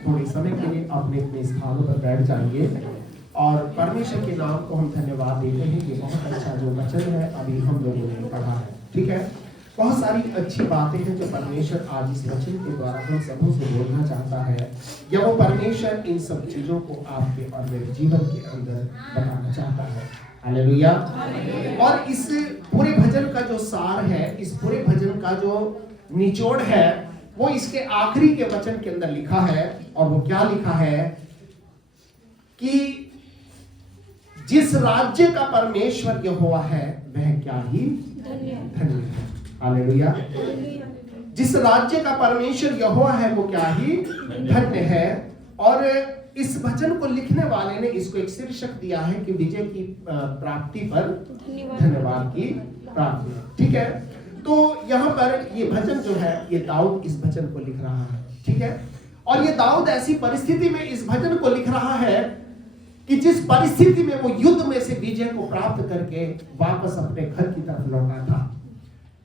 थोड़े समय के लिए अपने अपने स्थानों पर बैठ जाएंगे और परमेश्वर के नाम को हम धन्यवाद देते हैं कि बहुत अच्छा जो वचन है अभी हम लोगों ने पढ़ा है। ठीक है, बहुत सारी अच्छी बातें हैं जो परमेश्वर आज इस वचन के द्वारा हम सबों से बोलना चाहता है, या वो परमेश्वर इन सब चीजों को आपके और मेरे जीवन के अंदर बताना चाहता है। हालेलुया। और इस पूरे भजन का जो सार है, इस पूरे भजन का जो निचोड़ है, वो इसके आखिरी के वचन के अंदर लिखा है। और वो क्या लिखा है कि जिस राज्य का परमेश्वर यहोवा है वह क्या ही धन्य है। हालेलुया। जिस राज्य का परमेश्वर यहोवा है वो क्या ही धन्य है। और इस वचन को लिखने वाले ने इसको एक शीर्षक दिया है कि विजय की प्राप्ति पर धन्यवाद की प्रार्थना। ठीक है, तो यहाँ पर ये भजन जो है, ये दाऊद इस भजन को लिख रहा है। ठीक है, और ये दाऊद ऐसी परिस्थिति में इस भजन को लिख रहा है कि जिस परिस्थिति में वो युद्ध में से विजय को प्राप्त करके वापस अपने घर की तरफ लौटा था।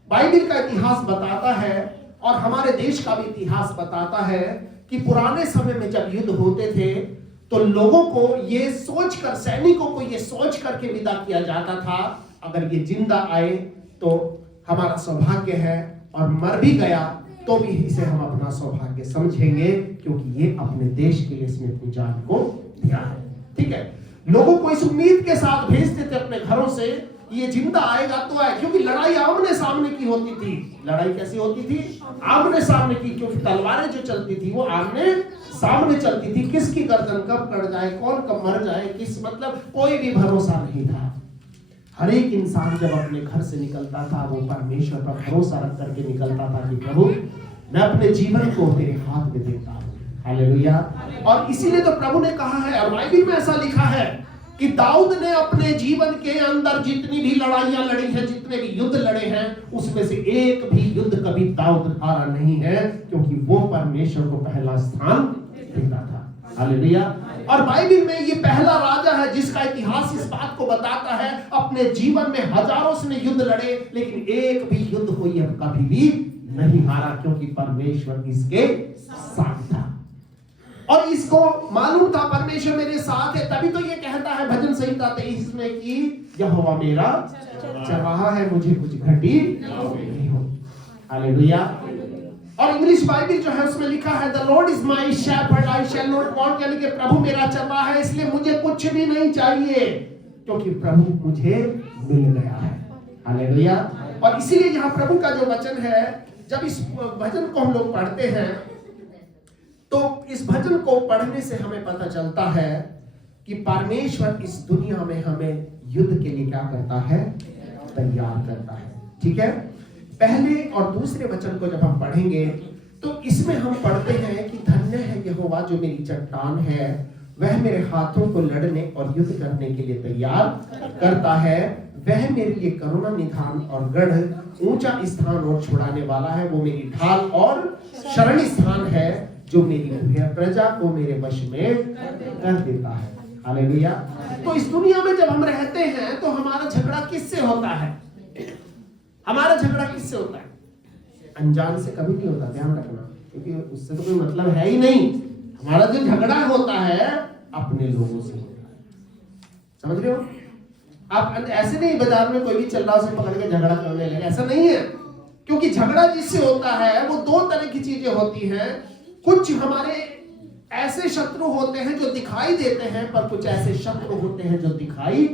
बाइबल का इतिहास बताता है और हमारे देश का भी इतिहास बताता है कि पुराने समय में जब युद्ध होते थे तो लोगों को ये सोचकर, सैनिकों को ये सोच करके विदा किया जाता था, अगर ये जिंदा आए तो हमारा सौभाग्य है, और मर भी गया तो भी इसे हम अपना सौभाग्य समझेंगे, क्योंकि ये अपने देश के लिए इसने अपनी जान को दिया है। ठीक है, लोगों को इस उम्मीद के साथ भेजते थे अपने घरों से, ये जिंदा आएगा तो आए, क्योंकि लड़ाई आमने सामने की होती थी। लड़ाई कैसी होती थी? आमने सामने की, क्योंकि तलवारें जो चलती थी वो आमने सामने चलती थी। किसकी गर्दन कब कट जाए, कौन कब मर जाए, किस मतलब कोई भी भरोसा नहीं था। हर एक इंसान जब अपने घर से निकलता था वो परमेश्वर पर भरोसा रख करके निकलता था कि प्रभु मैं अपने जीवन को तेरे हाथ में देता हूँ। हालेलुया। और इसीलिए तो प्रभु ने कहा है, और बाइबल में ऐसा लिखा है कि दाऊद ने अपने जीवन के अंदर जितनी भी लड़ाइयां लड़ी हैं, जितने भी युद्ध लड़े हैं, उसमें से एक भी युद्ध कभी दाऊद हारा नहीं है, क्योंकि वो परमेश्वर को पहला स्थान देता था। हालेलुया। और बाइबल में ये पहला राजा है जिसका इतिहास इस बात को बताता है, अपने जीवन में हजारों से युद्ध लड़े लेकिन एक भी युद्ध कोई कभी भी नहीं हारा, क्योंकि परमेश्वर इसके साथ था। और इसको मालूम था परमेश्वर मेरे साथ है, तभी तो ये कहता है भजन संहिता 23 में कि यहोवा मेरा चरवाहा है, मुझे कुछ घटी नहीं हो। हालेलुया। और इंग्लिश बाइबल जो है उसमें लिखा है the lord is my shepherd I shall not want, यानी कि प्रभु मेरा चरवाहा है इसलिए मुझे कुछ भी नहीं चाहिए, क्योंकि प्रभु मुझे मिल गया है। हालेलुया। और इसीलिए यहाँ प्रभु का जो वचन है, जब इस भजन को हम लोग पढ़ते हैं तो इस भजन को पढ़ने से हमें पता चलता है कि परमेश्वर इस दुनिया में हमें युद्ध के लिए क्या करता है? तैयार करता है। ठीक है, पहले और दूसरे वचन को जब हम पढ़ेंगे तो इसमें हम पढ़ते हैं कि धन्य है यहोवा जो मेरी चट्टान है, वह मेरे हाथों को लड़ने और युद्ध करने के लिए तैयार करता है। वह मेरे लिए करुणा निधान और गढ़, ऊंचा स्थान और छुड़ाने वाला है। वो मेरी ढाल और शरण स्थान है, जो मेरी प्रजा को मेरे वश में कर देता है। हालेलुया। तो इस दुनिया में जब हम रहते हैं तो हमारा झगड़ा किससे होता है? हमारा झगड़ा किससे होता है? अनजान से कभी नहीं होता, ध्यान रखना, क्योंकि उससे तो कोई मतलब है ही नहीं। हमारा जो झगड़ा होता है अपने लोगों से होता है। समझ रहे हो? आप ऐसे नहीं बाजार में कोई भी चल रहा उसे पकड़ के झगड़ा करने लगे, ऐसा नहीं है। क्योंकि झगड़ा जिससे होता है वो दो तरह की चीजें होती हैं। कुछ हमारे ऐसे शत्रु होते हैं जो दिखाई देते हैं, पर कुछ ऐसे शत्रु होते हैं जो दिखाई,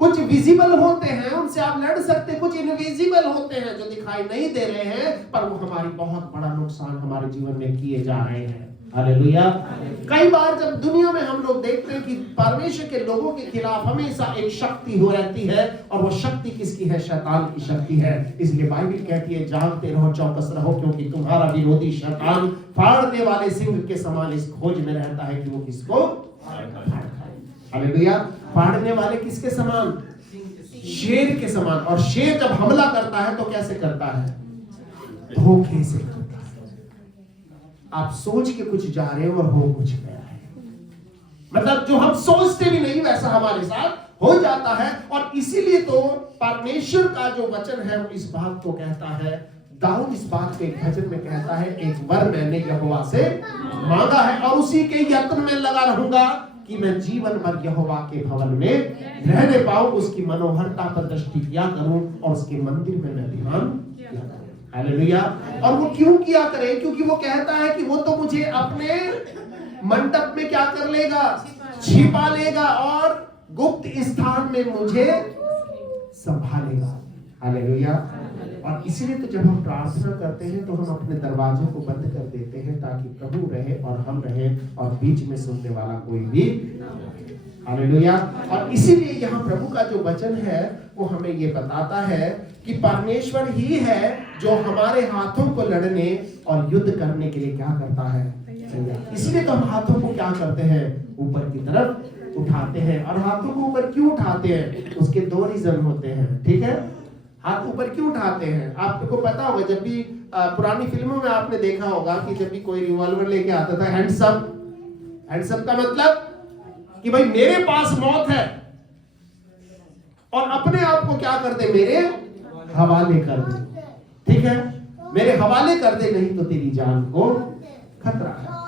कुछ विजिबल होते हैं उनसे आप लड़ सकते, कुछ इनविजिबल होते हैं जो दिखाई नहीं दे रहे हैं पर वो हमारी बहुत बड़ा नुकसान हमारे जीवन में किए जा रहे हैं। हालेलुया। कई बार जब दुनिया में हम लोग देखते हैं कि परमेश्वर के लोगों के खिलाफ हमेशा एक शक्ति हो रहती है, और वो शक्ति किसकी है? शैतान की शक्ति है। इसलिए बाइबल कहती है जागते रहो, चौकस रहो, क्योंकि तुम्हारा विरोधी शैतान फाड़ने वाले सिंह के समान इस खोज में रहता है कि वो किसको फाड़ खाए। हालेलुया। फाड़ने वाले किसके समान? शेर के समान। और शेर जब हमला करता है तो कैसे करता है? धोखे से करता है। आप सोच के कुछ जा रहे हो और हो कुछ गया है, मतलब जो हम सोचते भी नहीं वैसा हमारे साथ हो जाता है। और इसीलिए तो परमेश्वर का जो वचन है वो इस बात को कहता है, दाऊद इस बात को एक भजन में कहता है, एक वर मैंने यहोवा से मांगा है और उसी के यत्न में लगा रहूंगा कि मैं जीवन भर यहोवा के भवन में रहने पाऊं, उसकी मनोहरता पर दृष्टि किया करूं और उसके मंदिर में मैं ध्यान किया करूं। हालेलुया। और वो क्यों किया करे? क्योंकि वो कहता है कि वो तो मुझे अपने मंडप में क्या कर लेगा, छिपा लेगा और गुप्त स्थान में मुझे संभालेगा। हालेलुया। और इसीलिए तो जब हम प्रार्थना करते हैं तो हम अपने दरवाजों को बंद कर देते हैं ताकि प्रभु रहे और हम रहे और बीच में सुनने वाला कोई भी। हालेलुया। और इसीलिए यहाँ प्रभु का जो वचन है वो हमें ये बताता है कि परमेश्वर ही है जो हमारे हाथों को लड़ने और युद्ध करने के लिए क्या करता है। इसलिए तो हम हाथों को क्या करते हैं, ऊपर की तरफ उठाते हैं। और हाथों को ऊपर क्यों उठाते हैं, उसके दो रीजन होते हैं। ठीक है, हाथ ऊपर क्यों उठाते हैं? आपको पता होगा, जब भी पुरानी फिल्मों में आपने देखा होगा कि जब भी कोई रिवॉल्वर लेके आता था, हैंड्स अप। हैंड्स अप का मतलब कि भाई मेरे पास मौत है और अपने आप को क्या कर दे, मेरे हवाले कर दे। ठीक है, मेरे हवाले कर दे, नहीं तो तेरी जान को खतरा है।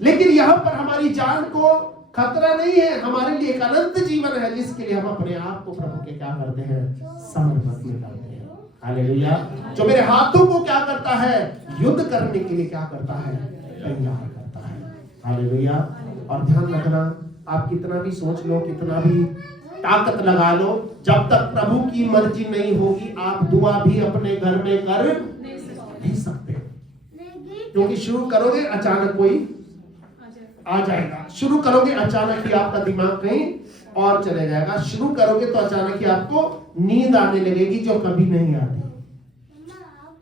लेकिन यहां पर हमारी जान को खतरा नहीं है, हमारे लिए एक अनंत जीवन है जिसके लिए हम अपने आप को प्रभु के क्या करते हैं, समर्पित करते हैं। हालेलुया। जो मेरे हाथों को क्या करता है, युद्ध करने के लिए क्या करता है, तैयार करता है। हालेलुया। और ध्यान रखना, आप कितना भी सोच लो, कितना भी ताकत लगा लो, जब तक प्रभु की मर्जी नहीं होगी आप दुआ भी अपने घर में कर नहीं सकते। क्योंकि शुरू करोगे अचानक कोई आ जाएगा, शुरू करोगे अचानक ही आपका दिमाग कहीं और चले जाएगा, शुरू करोगे तो अचानक ही आपको नींद आने लगेगी जो कभी नहीं आती।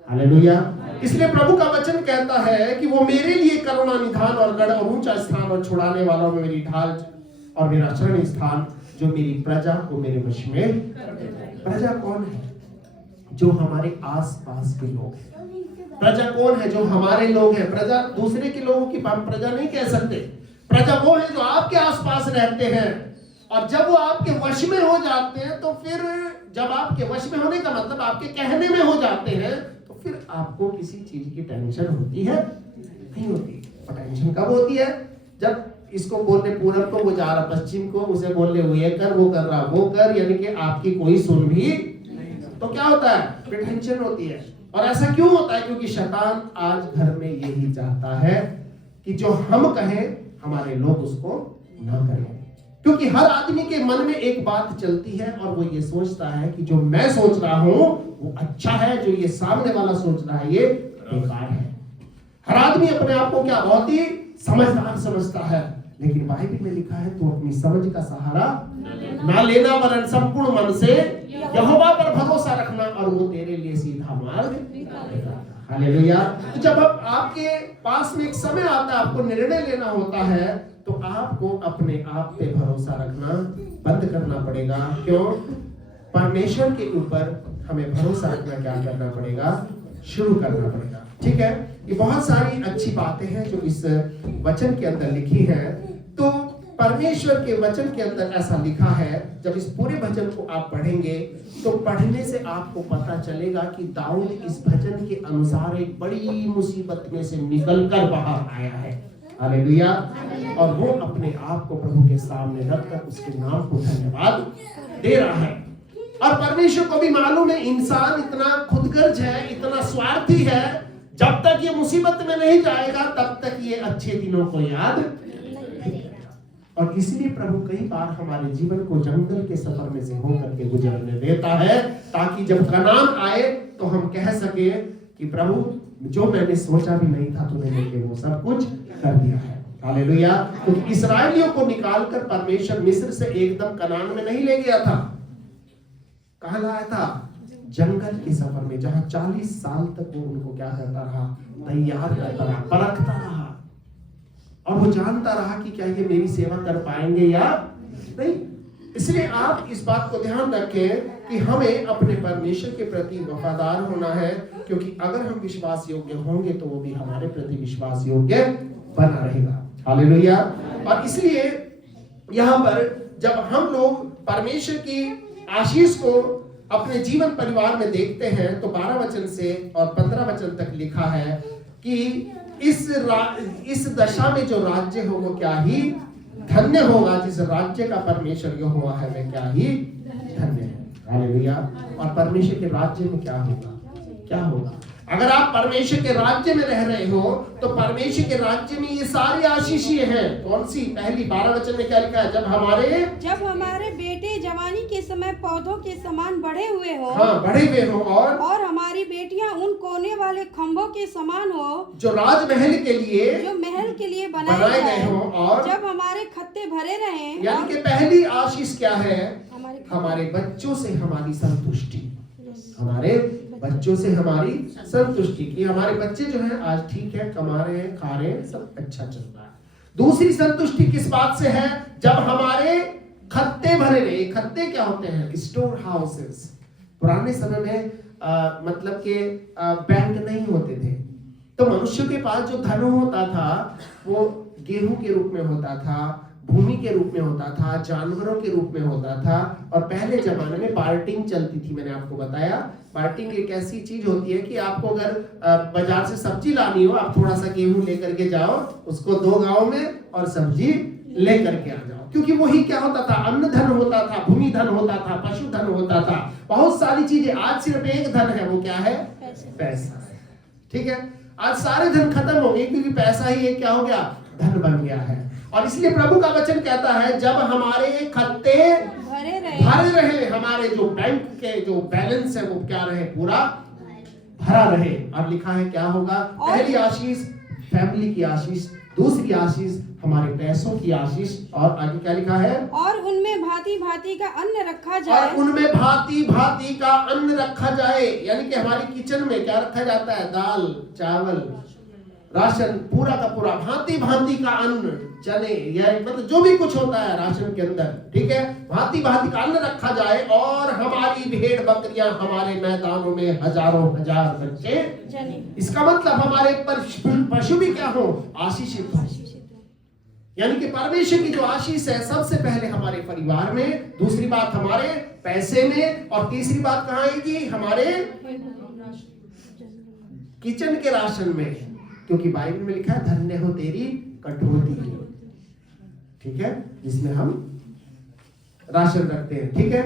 हालेलुया। इसलिए प्रभु का वचन कहता है कि वो मेरे लिए करुणा निधान और गढ़ और ऊंचा स्थान और छुड़ाने वालों में मेरी ढाल और मेरा शरण स्थान, जो मेरी प्रजा को मेरे वश में। प्रजा कौन है? जो हमारे आसपास के लोग हैं। प्रजा कौन है? जो हमारे लोग हैं। प्रजा दूसरे के लोगों की हम प्रजा नहीं कह सकते। प्रजा वो है जो आपके आसपास रहते हैं, और जब वो आपके वश में हो जाते हैं तो फिर, जब आपके वश में होने का मतलब आपके कहने में हो जाते हैं, तो फिर आपको किसी चीज की टेंशन होती है? नहीं होती। और टेंशन कब होती है? जब इसको बोलने पूरब को, वो जा रहा पश्चिम को, उसे बोलने वो ये कर, वो कर रहा वो कर, यानी कि आपकी कोई सुन भी तो क्या होता है, फिर टेंशन होती है। और ऐसा क्यों होता है? क्योंकि शैतान आज घर में यही चाहता है कि जो हम कहें हमारे लोग उसको ना करें। क्योंकि हर आदमी के मन में एक बात चलती है और वो ये सोचता है कि जो मैं सोच रहा हूं वो अच्छा है, जो ये सामने वाला सोच रहा है ये बेकार है। हर आदमी अपने आप को क्या बहुत ही समझदार समझता है, लेकिन बाइबल में लिखा है तो अपनी समझ का सहारा ना लेना, वरन संपूर्ण मन से यहोवा पर भरोसा रखना और वो तेरे लिए सीधा मार्ग। हालेलुया। तो जब आपके पास में एक समय आता है, आपको निर्णय लेना होता है, तो आपको अपने आप पे भरोसा रखना बंद करना पड़ेगा। क्यों? परमेश्वर के ऊपर हमें भरोसा रखना क्या करना पड़ेगा, शुरू करना पड़ेगा। ठीक है, ये बहुत सारी अच्छी बातें हैं जो इस वचन के अंदर लिखी हैं। तो परमेश्वर के वचन के अंदर ऐसा लिखा है, जब इस पूरे भजन को आप पढ़ेंगे तो पढ़ने से आपको पता चलेगा कि दाऊद इस भजन के अनुसार एक बड़ी मुसीबत में से निकलकर बाहर आया है। हालेलुया। और वो अपने आप को प्रभु के सामने रखकर उसके नाम को धन्यवाद दे रहा है। और परमेश्वर को भी मालूम है इंसान इतना खुदगर्ज है, इतना स्वार्थी है, जब तक ये मुसीबत में नहीं जाएगा तब तक ये अच्छे दिनों को याद नहीं करेगा। और इसलिए प्रभु कई बार हमारे जीवन को जंगल के सफर में से होकर के गुजरने देता है, ताकि जब कनान आए तो हम कह सके कि प्रभु जो मैंने सोचा भी नहीं था तूने लेके वो सब कुछ कर दिया है। हालेलुया। तो इस्राएलियों को निकालकर परमेश्वर मिस्र से एकदम कनान में नहीं ले गया था। कहां लाया था? जंगल के सफर में, जहां 40 साल तक वो उनको क्या करता रहा, तैयार करता रहा, परखता रहा, और वो जानता रहा कि क्या ये मेरी सेवा कर पाएंगे या नहीं। इसलिए आप इस बात को ध्यान रखें कि हमें अपने परमेश्वर के प्रति वफादार होना है, क्योंकि अगर हम विश्वास योग्य होंगे तो वो भी हमारे प्रति विश्वास योग्य बना रहेगा। हालेलुया। और इसलिए यहाँ पर जब हम लोग परमेश्वर की आशीष को अपने जीवन परिवार में देखते हैं तो 12 वचन से और 15 वचन तक लिखा है कि इस दशा में जो राज्य हो वो क्या ही धन्य होगा, जिस राज्य का परमेश्वर यहोवा है वह क्या ही धन्य है। हालेलुया। और परमेश्वर के राज्य में क्या होगा, क्या होगा? अगर आप परमेश्वर के राज्य में रह रहे हो तो परमेश्वर के राज्य में ये सारी आशीषें हैं। कौन सी? पहली 12 वचन में क्या लिखा है? जब हमारे बेटे जवानी के समय पौधों के समान बढ़े हुए हो, हाँ बढ़े हुए हो, और हमारी बेटियां उन कोने वाले खंभों के समान हो जो राजमहल के लिए बनाए गए हो, और जब हमारे खत्ते भरे रहे। यानी कि पहली आशीष क्या है? हमारे बच्चों से हमारी संतुष्टि, हमारे बच्चों से हमारी संतुष्टि की। हमारे बच्चे जो हैं आज ठीक है, कमा रहे हैं, खा रहे हैं, सब अच्छा चल रहा है। दूसरी संतुष्टि किस बात से है? जब हमारे खत्ते भरे रहे। खत्ते क्या होते हैं? Store houses. पुराने समय में मतलब के बैंक नहीं होते थे, तो मनुष्य के पास जो धन होता था वो गेहूं के रूप में होता था, भूमि के रूप में होता था, जानवरों के रूप में होता था। और पहले जमाने में बार्टिंग चलती थी। मैंने आपको बताया बार्टिंग एक ऐसी चीज होती है कि आपको अगर बाजार से सब्जी लानी हो, आप थोड़ा सा गेहूं लेकर के जाओ, उसको 2 गांव में और सब्जी लेकर के आ जाओ। क्योंकि वही क्या होता था? अन्न धन होता था, भूमि धन होता था, पशु धन होता था, बहुत सारी चीजें। आज सिर्फ एक धन है, वो क्या है? पैसा है। ठीक है, आज सारे धन खत्म हो गए क्योंकि पैसा ही एक क्या हो गया? धन बन गया है। और इसलिए प्रभु का वचन कहता है जब हमारे खत्ते भरे रहे, हमारे जो बैंक के जो बैलेंस है वो क्या रहे? पूरा भरा रहे। और लिखा है क्या होगा? पहली आशीष फैमिली की आशीष, दूसरी आशीष हमारे पैसों की आशीष, और आगे क्या लिखा है? और उनमें भांति भांति का अन्न रखा जाए। और उनमें भांति भांति का अन्न रखा जाए, यानी कि हमारी किचन में क्या रखा जाता है? दाल, चावल, राशन, पूरा का पूरा भांति भांति का अन्न, चने या मतलब जो भी कुछ होता है राशन के अंदर, ठीक है, भांति भांति का अन्न रखा जाए। और हमारी भेड़ बकरियां हमारे मैदानों में हजारों हजार बच्चे। इसका मतलब हमारे पशु भी क्या हो? आशीषित हो। यानी कि परमेश्वर की जो आशीष है सबसे पहले हमारे परिवार में, दूसरी बात हमारे पैसे में, और तीसरी बात कहाँ आएगी? हमारे किचन के राशन में। क्योंकि बाइबल में लिखा है धन्य हो तेरी कटोती, ठीक है, जिसमें हम राशन रखते हैं। ठीक है,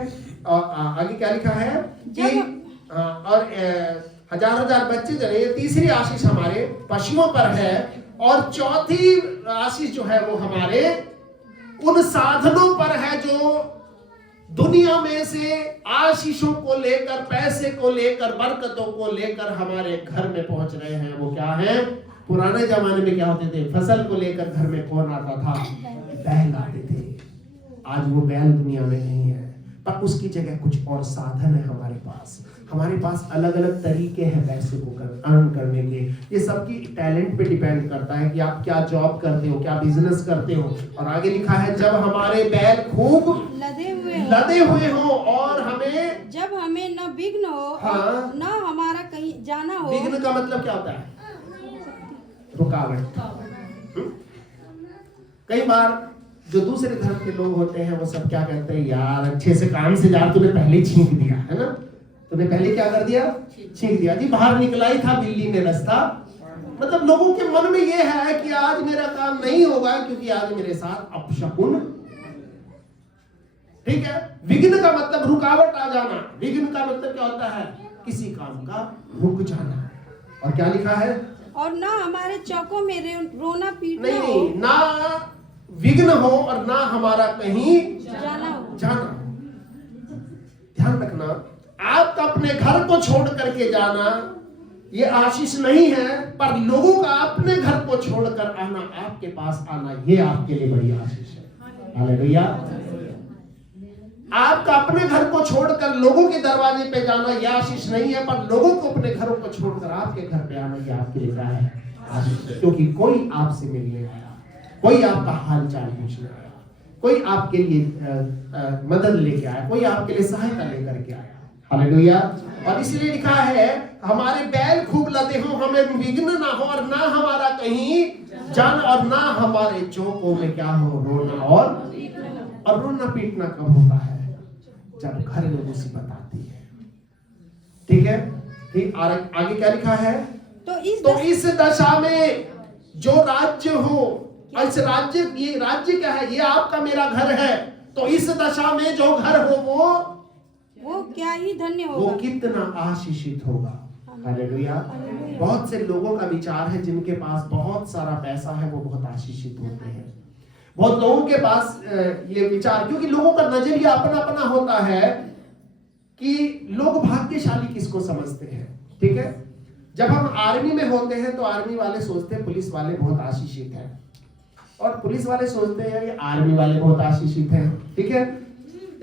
और आगे क्या लिखा है कि और हजार हजार बच्चे जने। ये तीसरी आशीष हमारे पशुओं पर है। और चौथी आशीष जो है वो हमारे उन साधनों पर है जो दुनिया में से आशीषों को लेकर, पैसे को लेकर, बरकतों को लेकर हमारे घर में पहुंच रहे हैं। वो क्या है? पुराने जमाने में क्या होते थे? फसल को लेकर घर में कौन आता था? बैल आते थे। आज वो बैल दुनिया में नहीं है, पर उसकी जगह कुछ और साधन है हमारे पास। हमारे पास अलग अलग तरीके हैं पैसे को अर्न करने के। ये सबकी टैलेंट पे डिपेंड करता है कि आप क्या जॉब करते हो, क्या बिजनेस करते हो। और आगे लिखा है जब हमारे बैल खूब लदे हुए हो और हमें, जब हमें न विघ्न हो, हाँ, न हमारा कहीं जाना हो। विघ्न का मतलब क्या होता है? रुकावट। कई बार जो दूसरे धर्म के लोग होते हैं वो सब क्या कहते हैं? यार अच्छे से काम से जा, तूने पहले छींक दिया है ना, तूने पहले क्या कर दिया? छींक दिया जी। बाहर निकला ही था बिल्ली ने रास्ता। मतलब लोगों के मन में ये है कि आज मेरा काम नहीं होगा क्योंकि आज मेरे साथ अपशकुन। ठीक है, विघ्न का मतलब रुकावट आ जाना। विघ्न का मतलब क्या होता है? किसी काम का रुक जाना। और क्या लिखा है? और ना हमारे चौकों में रोना पीटना नहीं, ना विघ्न हो और ना हमारा कहीं जाना। ध्यान रखना, आप अपने घर को छोड़ करके जाना ये आशीष नहीं है, पर लोगों का अपने घर को छोड़कर आना, आपके पास आना, ये आपके लिए बड़ी आशीष है। हालेलुया। आपका अपने घर को छोड़कर लोगों के दरवाजे पे जाना यह आशीष नहीं है, पर लोगों को अपने घरों को छोड़कर आपके घर पे आना यह आपके लिए क्या है? आशीष है। क्योंकि कोई आपसे मिलने आया, कोई आपका हाल चाल पूछने आया, कोई आपके लिए मदद लेके आया, कोई आपके लिए सहायता लेकर के आया। हालेलुया। और इसलिए लिखा है हमारे बैल खूब लदे हो, हमें विघ्न ना हो और ना हमारा कहीं जाना, और ना हमारे चौकों में क्या हो? रोना और रोना पीटना कब होता है? जब घर में मुसीबत आती है। ठीक है, ठीक। आगे क्या लिखा है? तो इस दशा में जो राज्य हो, इस राज्य, ये राज्य क्या है? ये आपका मेरा घर है। तो इस दशा में जो घर हो वो क्या ही धन्य होगा, वो कितना आशीषित होगा। हालेलुया। बहुत से लोगों का विचार है जिनके पास बहुत सारा पैसा है वो बहुत आशीषित होते हैं। बहुत लोगों के पास ये विचार, क्योंकि लोगों का नजरिया अपना अपना होता है कि लोग भाग्यशाली किसको समझते हैं। ठीक है, जब हम आर्मी में होते हैं तो आर्मी वाले सोचते हैं पुलिस वाले बहुत आशीषित हैं, और पुलिस वाले सोचते हैं ये आर्मी वाले बहुत आशीषित हैं। ठीक है,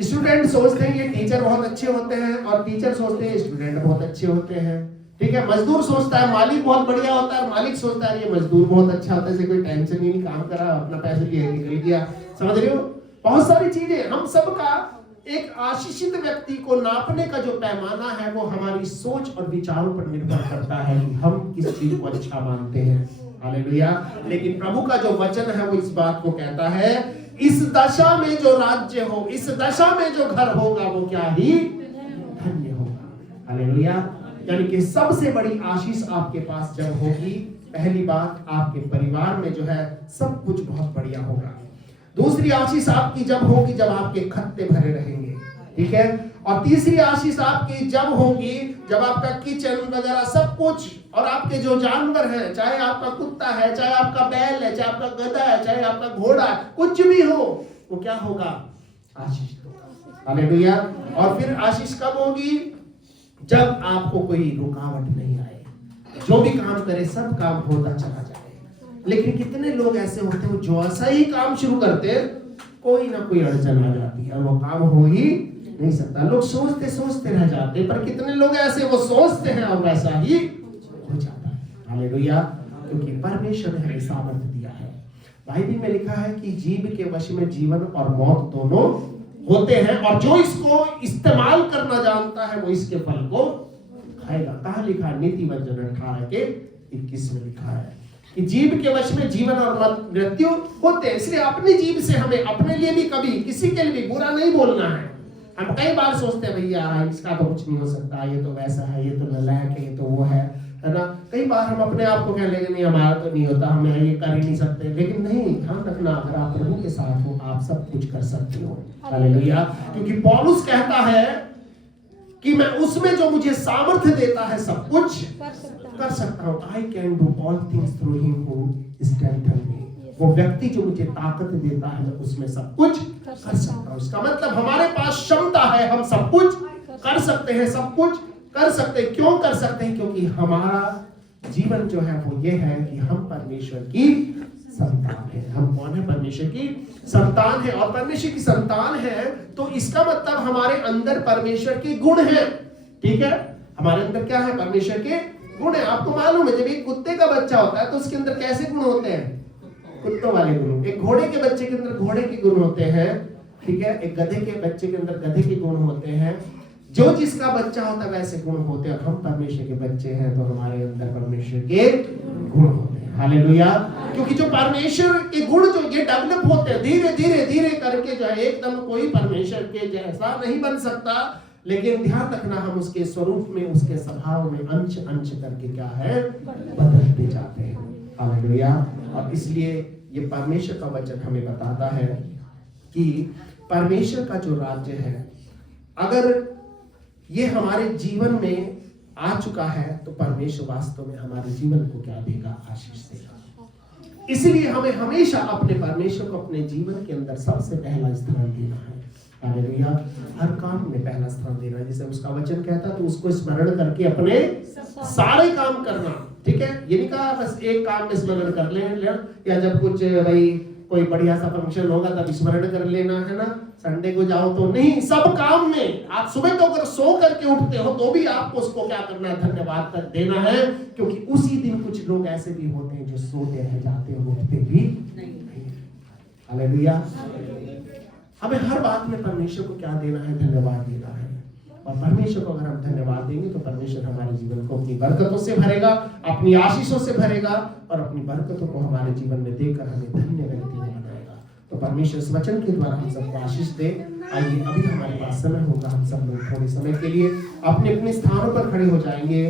स्टूडेंट सोचते हैं ये टीचर बहुत अच्छे होते हैं, और टीचर सोचते हैं स्टूडेंट बहुत अच्छे होते हैं। ठीक है, मजदूर सोचता है मालिक बहुत बढ़िया होता है, मालिक सोचता है ये मजदूर बहुत अच्छा होता है, इसे कोई टेंशन ही नहीं, काम करा अपना पैसे लिए निकल गया। समझ रहे हो? बहुत सारी चीजें, हम सबका एक आशीषित व्यक्ति को नापने का जो पैमाना है वो हमारी सोच और विचारों पर निर्भर करता है कि हम किस चीज को अच्छा मानते हैं। हालेलुया। लेकिन प्रभु का जो वचन है वो इस बात को कहता है, इस दशा में जो राज्य हो, इस दशा में जो घर होगा वो क्या ही धन्य होगा। हालेलुया। यानी कि सबसे बड़ी आशीष आपके पास जब होगी, पहली बात आपके परिवार में जो है सब कुछ बहुत बढ़िया होगा। दूसरी आशीष आपकी जब होगी जब आपके खत्ते भरे रहेंगे। ठीक है, और तीसरी आशीष आपकी जब होगी जब आपका किचन वगैरह सब कुछ, और आपके जो जानवर हैं, चाहे आपका कुत्ता है, चाहे आपका बैल है, चाहे आपका गधा है, चाहे आपका घोड़ा है, कुछ भी हो, वो क्या होगा? आशीष होगा। हालेलुया। और फिर आशीष कब होगी? जब आपको कोई रुकावट नहीं आए, जो भी काम करे सब काम होता चला जाए। लेकिन कितने लोग ऐसे होते हैं जो ऐसा ही काम शुरू करते कोई ना कोई अड़चन आ जाती है, वो काम हो ही नहीं सकता। लोग सोचते सोचते रह जाते, पर कितने लोग ऐसे वो सोचते हैं और वैसा ही हो जाता है। हालेलुया। क्योंकि परमेश्वर ने हमें सामर्थ्य दिया है। बाइबल में लिखा है कि जीव के वश में जीवन और मौत दोनों होते हैं, और जो इसको इस्तेमाल करना जानता है वो इसके फल को खाएगा। कहाँ लिखा है? नीति वचन 18:21 में लिखा है कि जीव के वश में जीवन और मृत्यु होते हैं। इसलिए अपनी जीव से हमें अपने लिए भी कभी किसी के लिए भी बुरा नहीं बोलना है। हम कई बार सोचते हैं भैया इसका तो कुछ नहीं हो सकता, ये तो वैसा है, ये तो नलायक है, ये तो वो है ना। कई बार हम अपने आप को कह लेंगे नहीं हमारा तो नहीं होता, हम ये कर ही नहीं सकते। लेकिन नहीं, ध्यान रखना, अगर आप प्रभु के साथ हो आप सब कुछ कर सकते हो। हालेलुया। क्योंकि पौलुस कहता है कि मैं उसमें जो मुझे सामर्थ्य देता है सब कुछ कर सकता हूँ। I can do all things through him who strengthens me। वो व्यक्ति जो मुझे ताकत देता है मैं उसमें सब कुछ कर सकता हूँ। इसका मतलब हमारे पास क्षमता है, हम सब कुछ कर सकते हैं, सब कुछ कर सकते हैं। क्यों कर सकते हैं? क्योंकि हमारा जीवन जो है वो ये है कि हम परमेश्वर की संतान है। हम कौन है? परमेश्वर की संतान है। और परमेश्वर की संतान है तो इसका मतलब हमारे अंदर परमेश्वर के गुण है। ठीक है, हमारे अंदर क्या है? परमेश्वर के गुण है। आपको मालूम है जब एक कुत्ते का बच्चा होता है तो उसके अंदर कैसे गुण होते हैं? कुत्तों वाले गुण। एक घोड़े के बच्चे के अंदर घोड़े के गुण होते हैं। ठीक है, एक गधे के बच्चे के अंदर गधे के गुण होते हैं। जो जिसका बच्चा होता है वैसे गुण होते हैं। हम परमेश्वर के बच्चे हैं तो हमारे अंदर परमेश्वर के गुण होते हैं। हालेलुया। क्योंकि जो परमेश्वर के गुण जो ये डेवलप होते हैं धीरे धीरे धीरे करके, जो है एकदम कोई परमेश्वर के जैसा नहीं बन सकता। लेकिन ध्यान रखना, हम उसके स्वरूप में, उसके स्वभाव में अंश अंश करके क्या है? बदलते जाते हैं। हालेलुया। और इसलिए ये परमेश्वर का वचन हमें बताता है कि परमेश्वर का जो राज्य है, अगर ये हमारे जीवन में आ चुका है तो परमेश्वर वास्तव में हमारे जीवन को क्या देगा? आशीष देगा। इसलिए हमें हमेशा अपने परमेश्वर को अपने जीवन के अंदर सबसे पहला स्थान देना है। हालेलुया। हर काम में पहला स्थान देना है। जैसे उसका वचन कहता है तो उसको स्मरण करके अपने सारे काम करना। ठीक है, ये नहीं कहा बस एक काम में स्मरण कर ले, या जब कुछ भाई कोई बढ़िया सा फंक्शन होगा तब स्मरण कर लेना है ना, संडे को जाओ तो नहीं। सब काम में आप सुबह तो अगर सो करके उठते हो तो भी आपको उसको क्या करना है? धन्यवाद कर देना है। क्योंकि उसी दिन कुछ लोग ऐसे भी होते हैं जो सोते रह जाते हैं, उठते भी नहीं। हालेलुया। हमें हर बात में परमेश्वर को क्या देना है? धन्यवाद देना है। और परमेश्वर को अगर हम धन्यवाद देंगे तो परमेश्वर हमारे जीवन को अपनी बरकतों से भरेगा, अपनी आशीषों से भरेगा, और अपनी बरकतों को हमारे जीवन में देकर हमें धन्य व्यक्ति बनाएगा। तो परमेश्वर इस वचन के द्वारा हम सबको आशीष दे। आइए अभी हमारे पास समय होगा, हम सब लोग थोड़े समय के लिए अपने अपने स्थानों पर खड़े हो जाएंगे।